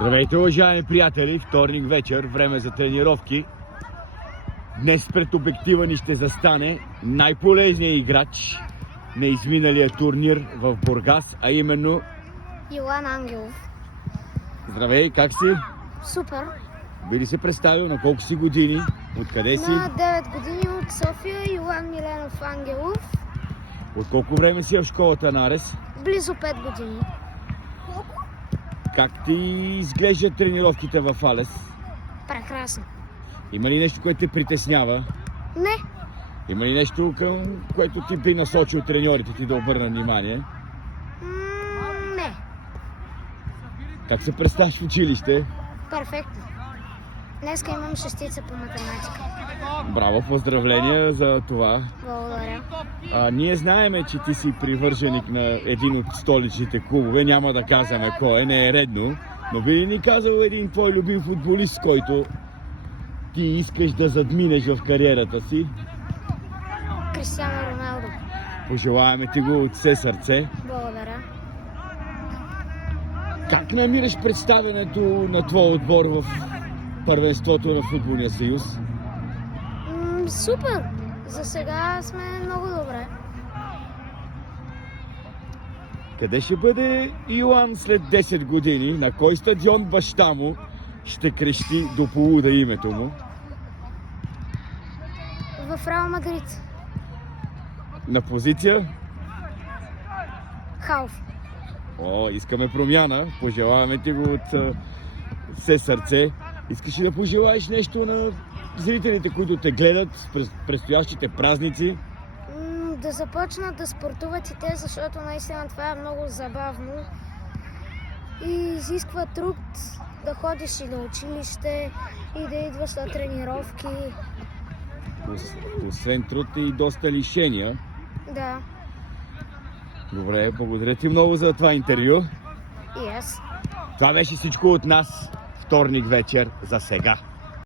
Здравейте, уважаеми приятели! Вторник вечер, време за тренировки. Днес пред обектива ни ще застане най-полезният играч на изминалия турнир в Бургас, а именно... Йоан Ангелов. Здравей, как си? Супер. Би ли се представил, на колко си години? Откъде си? На 9 години от София, Йоан Миленов Ангелов. От колко време си в школата на Арес? Близо 5 години. Как ти изглеждат тренировките в Алес? Прекрасно. Има ли нещо, което те притеснява? Не, Има ли нещо, към което ти би насочил треньорите ти да обърна внимание? не. Как се представяш в училище? Перфектно. Днеска имам шестица по математика. Браво, поздравления за това. Благодаря. Ние знаеме, че ти си привърженик на един от столичните клубове. Няма да казваме кой е, не е редно. Но би ли ни казал един твой любим футболист, който ти искаш да задминеш в кариерата си? Кристиано Роналдо. Пожелаваме ти го от все сърце. Благодаря. Как намираш представянето на твой отбор в първенството на Футболния съюз? Супер. За сега сме много добре. Къде ще бъде Йоан след 10 години? На кой стадион баща му ще крещи до полуда името му? В Реал Мадрид. На позиция? Халф. О, искаме промяна. Пожелаваме ти го от все сърце. Искаш ли да пожелаеш нещо на зрителите, които те гледат през предстоящите празници? Да започнат да спортуват и те, защото наистина това е много забавно и изисква труд да ходиш и на училище и да идваш на тренировки. Освен труд и доста лишения. Да, Добре, благодаря ти много за това интервю. и аз. Това беше всичко от нас. Вторник вечер за сега.